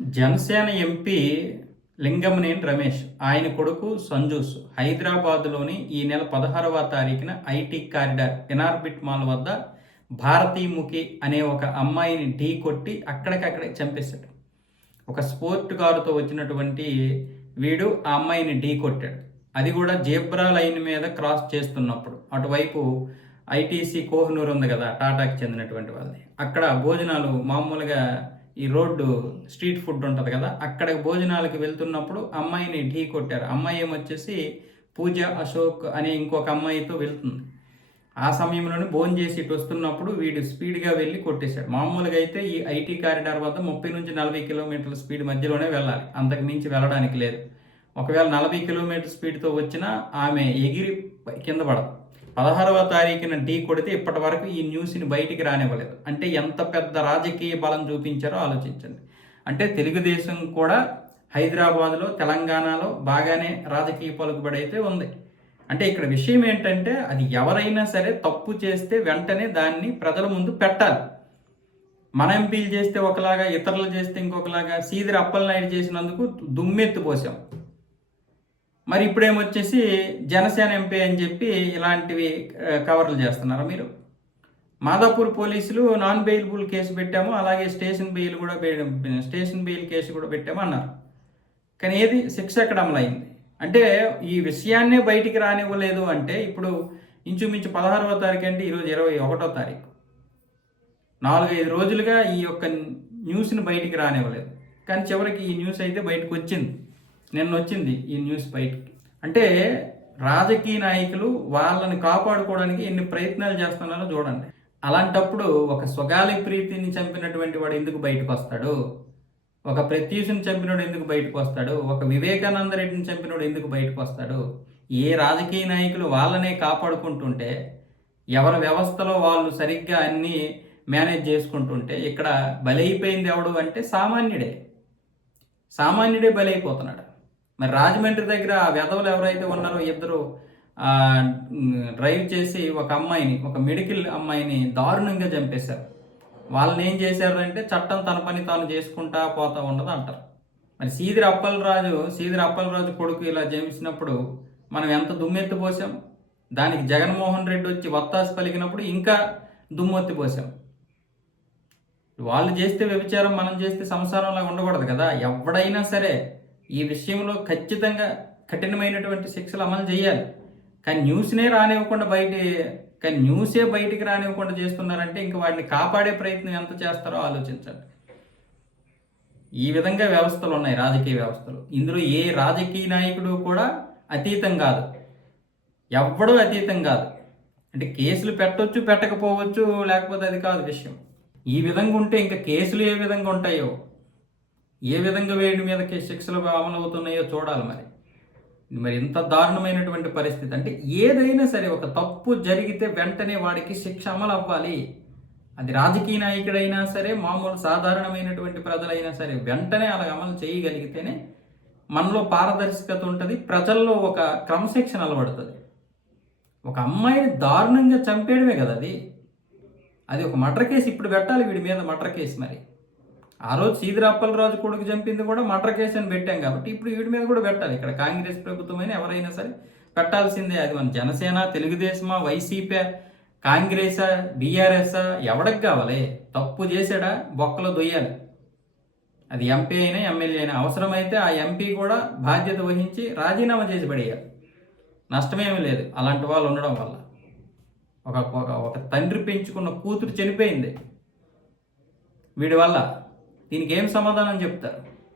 Janasena MP Lingamaneni Ramesh, ఆయన కొడుకు సంజూస్ హైదరాబాద్లోని ఈ నెల 16వ తారీఖున ఐటీ కారిడార్ ఇనార్బిట్ మాల్ వద్ద భారతీముఖి అనే ఒక అమ్మాయిని ఢీ కొట్టి అక్కడికక్కడే చంపేశాడు. ఒక స్పోర్ట్ కారుతో వచ్చినటువంటి వీడు ఆ అమ్మాయిని ఢీ కొట్టాడు. అది కూడా జేబ్రా లైన్ మీద క్రాస్ చేస్తున్నప్పుడు. అటువైపు ఐటీసీ కోహినూర్ ఉంది కదా, టాటాకి చెందినటువంటి వాళ్ళది. అక్కడ భోజనాలు మామూలుగా ఈ రోడ్డు స్ట్రీట్ ఫుడ్ ఉంటుంది కదా, అక్కడ భోజనాలకి వెళ్తున్నప్పుడు అమ్మాయిని ఢీ కొట్టారు. అమ్మాయి ఏమొచ్చేసి పూజ అశోక్ అనే ఇంకొక అమ్మాయితో వెళ్తుంది. ఆ సమయంలోనే భోజనం చేసి ఇటు వస్తున్నప్పుడు వీడు స్పీడ్గా వెళ్ళి కొట్టేశాడు. మామూలుగా అయితే ఈ ఐటీ కారిడార్ వద్ద 30 నుంచి 40 కిలోమీటర్ల స్పీడ్ మధ్యలోనే వెళ్ళాలి, అంతకు మించి వెళ్ళడానికి లేదు. ఒకవేళ 40 కిలోమీటర్ స్పీడ్తో వచ్చినా ఆమె ఎగిరి కింద పడదు. 16వ తారీఖున ఢీ కొడితే ఇప్పటి వరకు ఈ న్యూస్ని బయటికి రానివ్వలేదు. అంటే ఎంత పెద్ద రాజకీయ బలం చూపించారో ఆలోచించండి. అంటే తెలుగుదేశం కూడా హైదరాబాద్లో, తెలంగాణలో బాగానే రాజకీయ పలుకుబడి అయితే ఉంది. అంటే ఇక్కడ విషయం ఏంటంటే, అది ఎవరైనా సరే తప్పు చేస్తే వెంటనే దాన్ని ప్రజల ముందు పెట్టాలి. మన ఎంపీలు చేస్తే ఒకలాగా, ఇతరులు చేస్తే ఇంకొకలాగా. సీదిరి అప్పలనాయుడు చేసినందుకు దుమ్మెత్తి పోసాం. మరి ఇప్పుడేమొచ్చేసి జనసేన ఎంపీ అని చెప్పి ఇలాంటివి కవర్లు చేస్తున్నారు మీరు. మాదాపూర్ పోలీసులు నాన్ బెయిలబుల్ కేసు పెట్టాము, అలాగే స్టేషన్ బెయిల్ కేసు కూడా పెట్టాము అన్నారు. కానీ ఏది శిక్ష ఎక్కడ అమలైంది? అంటే ఈ విషయాన్నే బయటికి రానివ్వలేదు. అంటే ఇప్పుడు ఇంచుమించు 16వ తారీఖు అంటే ఈరోజు 21వ తారీఖు, 4-5 రోజులుగా ఈ యొక్క న్యూస్ని బయటికి రానివ్వలేదు. కానీ చివరికి ఈ న్యూస్ అయితే బయటకు వచ్చింది. నిన్న వచ్చింది ఈ న్యూస్ బయటికి. అంటే రాజకీయ నాయకులు వాళ్ళని కాపాడుకోవడానికి ఎన్ని ప్రయత్నాలు చేస్తున్నారో చూడండి. అలాంటప్పుడు ఒక స్వగాలి ప్రీతిని చంపినటువంటి వాడు ఎందుకు బయటకు వస్తాడు? ఒక ప్రత్యూషను చంపినోడు ఎందుకు బయటకు వస్తాడు? ఒక వివేకానంద రెడ్డిని చంపినోడు ఎందుకు బయటకు వస్తాడు? ఏ రాజకీయ నాయకులు వాళ్ళనే కాపాడుకుంటుంటే, ఎవరి వ్యవస్థలో వాళ్ళు సరిగ్గా అన్నీ మేనేజ్ చేసుకుంటుంటే, ఇక్కడ బలైపోయింది ఎవడు అంటే సామాన్యుడే బలైపోతున్నాడు. మరి రాజమండ్రి దగ్గర ఆ వెధవలు ఎవరైతే ఉన్నారో ఇద్దరు డ్రైవ్ చేసి ఒక మెడికల్ అమ్మాయిని దారుణంగా చంపేశారు. వాళ్ళని ఏం చేశారంటే, చట్టం తన పని తాను చేసుకుంటా పోతా ఉండదు అంటారు. మరి సీదిరి అప్పలరాజు కొడుకు ఇలా చేసినప్పుడు మనం ఎంత దుమ్మెత్తి పోసాం. దానికి జగన్మోహన్ రెడ్డి వచ్చి వత్తాసు పలికినప్పుడు ఇంకా దుమ్మెత్తి పోసాం. వాళ్ళు చేస్తే వ్యభిచారం, మనం చేస్తే సంసారంలాగా ఉండకూడదు కదా. ఎవడైనా సరే ఈ విషయంలో ఖచ్చితంగా కఠినమైనటువంటి శిక్షలు అమలు చేయాలి. కానీ న్యూసే బయటికి రానివ్వకుండా చేస్తున్నారంటే ఇంక వాటిని కాపాడే ప్రయత్నం ఎంత చేస్తారో ఆలోచించండి. ఈ విధంగా వ్యవస్థలు ఉన్నాయి, రాజకీయ వ్యవస్థలు. ఇందులో ఏ రాజకీయ నాయకుడు కూడా అతీతం కాదు, ఎవ్వడూ అతీతం కాదు. అంటే కేసులు పెట్టొచ్చు, పెట్టకపోవచ్చు, లేకపోతే అది కాదు విషయం. ఈ విధంగా ఉంటే ఇంకా కేసులు ఏ విధంగా ఉంటాయో, ఏ విధంగా వేడి మీద శిక్షలు అమలవుతున్నాయో చూడాలి. మరి ఇంత దారుణమైనటువంటి పరిస్థితి. అంటే ఏదైనా సరే ఒక తప్పు జరిగితే వెంటనే వాడికి శిక్ష అమలు అవ్వాలి. అది రాజకీయ నాయకుడైనా సరే, మామూలు సాధారణమైనటువంటి ప్రజలైనా సరే వెంటనే అలా అమలు చేయగలిగితేనే మనలో పారదర్శకత ఉంటుంది, ప్రజల్లో ఒక క్రమశిక్షణ అలవడుతుంది. ఒక అమ్మాయిని దారుణంగా చంపేయడమే కదా అది ఒక మర్డర్ కేసు. ఇప్పుడు పెట్టాలి వీడి మీద మర్డర్ కేసు. మరి ఆ రోజు సీదిరి అప్పలరాజు కొడుకు చంపింది కూడా మర్డర్ కేసు అని పెట్టాం కాబట్టి ఇప్పుడు వీడి మీద కూడా పెట్టాలి. ఇక్కడ కాంగ్రెస్ ప్రభుత్వమైనా ఎవరైనా సరే పెట్టాల్సిందే. అది మన జనసేన, తెలుగుదేశమా, వైసీపీ, కాంగ్రెసా, బీఆర్ఎస్ఆ, ఎవడికి కావాలి? తప్పు చేసాడా బొక్కలో దొయ్యాలి. అది ఎంపీ అయినా ఎమ్మెల్యే అయినా. అవసరమైతే ఆ ఎంపీ కూడా బాధ్యత వహించి రాజీనామా చేసి పడేయాలి. నష్టమేమీ లేదు అలాంటి వాళ్ళు ఉండడం వల్ల. ఒక తండ్రి పెంచుకున్న కూతురు చనిపోయింది వీడి వల్ల. దీనికి ఏం సమాధానం చెప్తారు?